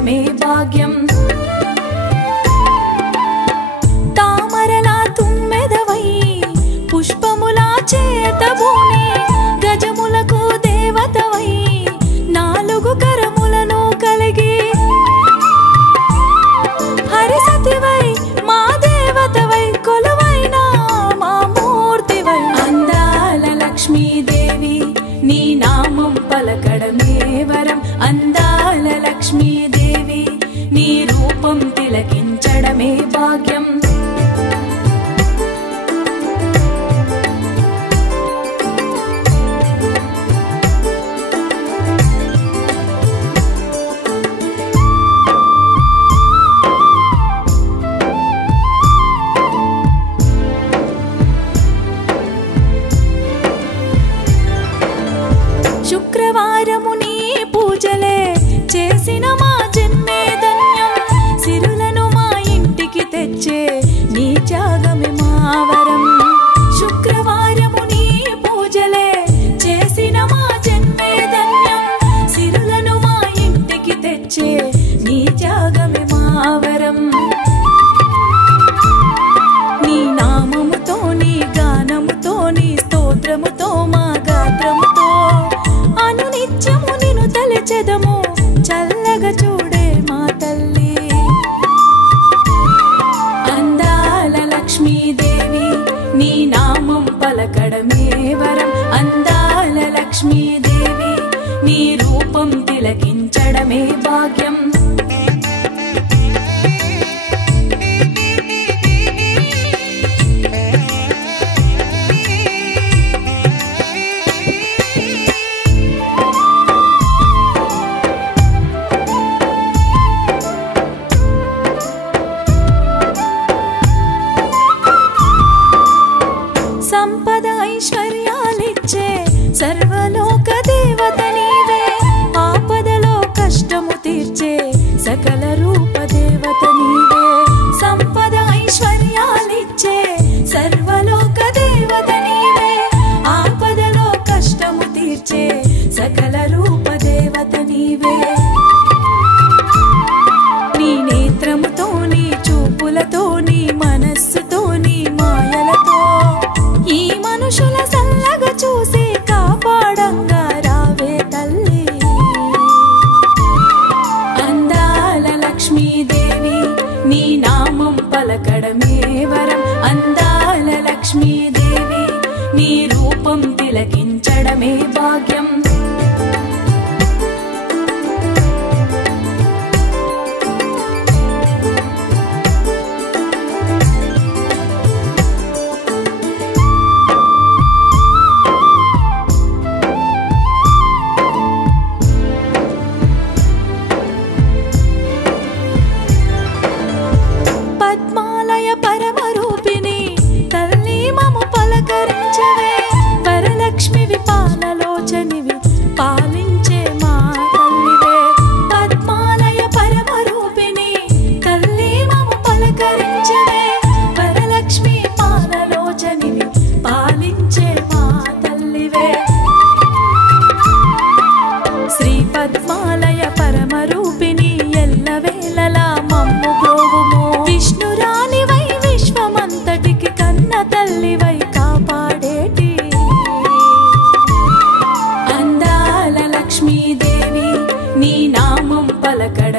తలకించడమే భాగ్యం. తామరలా తుమ్మెదవై పుష్పములా చేతబూని గజములకు దేవతవై నాలుగు కరములను కలిగి హరిసతివై మా దేవతవై కొలువైన మా మూర్తివై అందాల లక్ష్మీదేవి నీ నామం పలకడమే వరం. అందాల లక్ష్మీదేవి నీ రూపం తిలకించడమే భాగ్యం. శుక్రవారము నీ పూజలే చేసిన మా జన్మే ధన్యం. సిరులను మా ఇంటికి తెచ్చే నీ త్యాగమే మా వరం. శుక్రవారము నీ పూజలే చేసిన మా జన్మే ధన్యం. సిరులను మా ఇంటికి తెచ్చే నీ త్యాగమే మా వరం. నీ నామముతో నీ గానముతో నీ స్తోత్రముతో మా గాత్రముతో అనునిత్యము నిన్ను తలచెదము చల్లగా చూడే మా తల్లి. అందాల లక్ష్మీదేవి నీ నామం పలకడమే వరం. అందాల లక్ష్మీదేవి నీ రూపం తిలకించడమే భాగ్యం. సంపద ఐశ్వర్యాలిచ్చే సర్వలోక దేవత నీవే. ఆపదలో కష్టము తీర్చే సకల రూప దేవత నీవే. సంపద ఐశ్వర్యాలిచ్చే సర్వలోక దేవత నీవే. ఆపదలో కష్టము తీర్చే సకల రూప దేవత నీవే. నీ నేత్రముతో నీ చూపులతో నీ మనస్సుతో నీ మాయలతో ఈ మనుషుల సల్లగా చూసి కాపాడంగా రావే తల్లి. అందాల లక్ష్మీదేవి నీ నామం పలకడమే వరం. అందాల లక్ష్మీదేవి నీ రూపం తిలకించడమే భాగ్యం. పద్మాలయ పరమరూపిణి తల్లి మము పలకరించవే. వరలక్ష్మివి పాలలోచనివి పాలించే మా తల్లివే. పద్మాలయ పరమరూపిణి తల్లి మము పలకరించవే. వరలక్ష్మి పాలలోచనివి పాలించే మా తల్లివే. శ్రీ పద్మాలయ పరమరూపిణి ఎల్లవేళలా మమ్ము బ్రోవుము. విష్ణురాణివై విశ్వమంతటికి కన్న తల్లివై కాపాడేటి అందాల లక్ష్మీదేవి నీ నామం పలకడ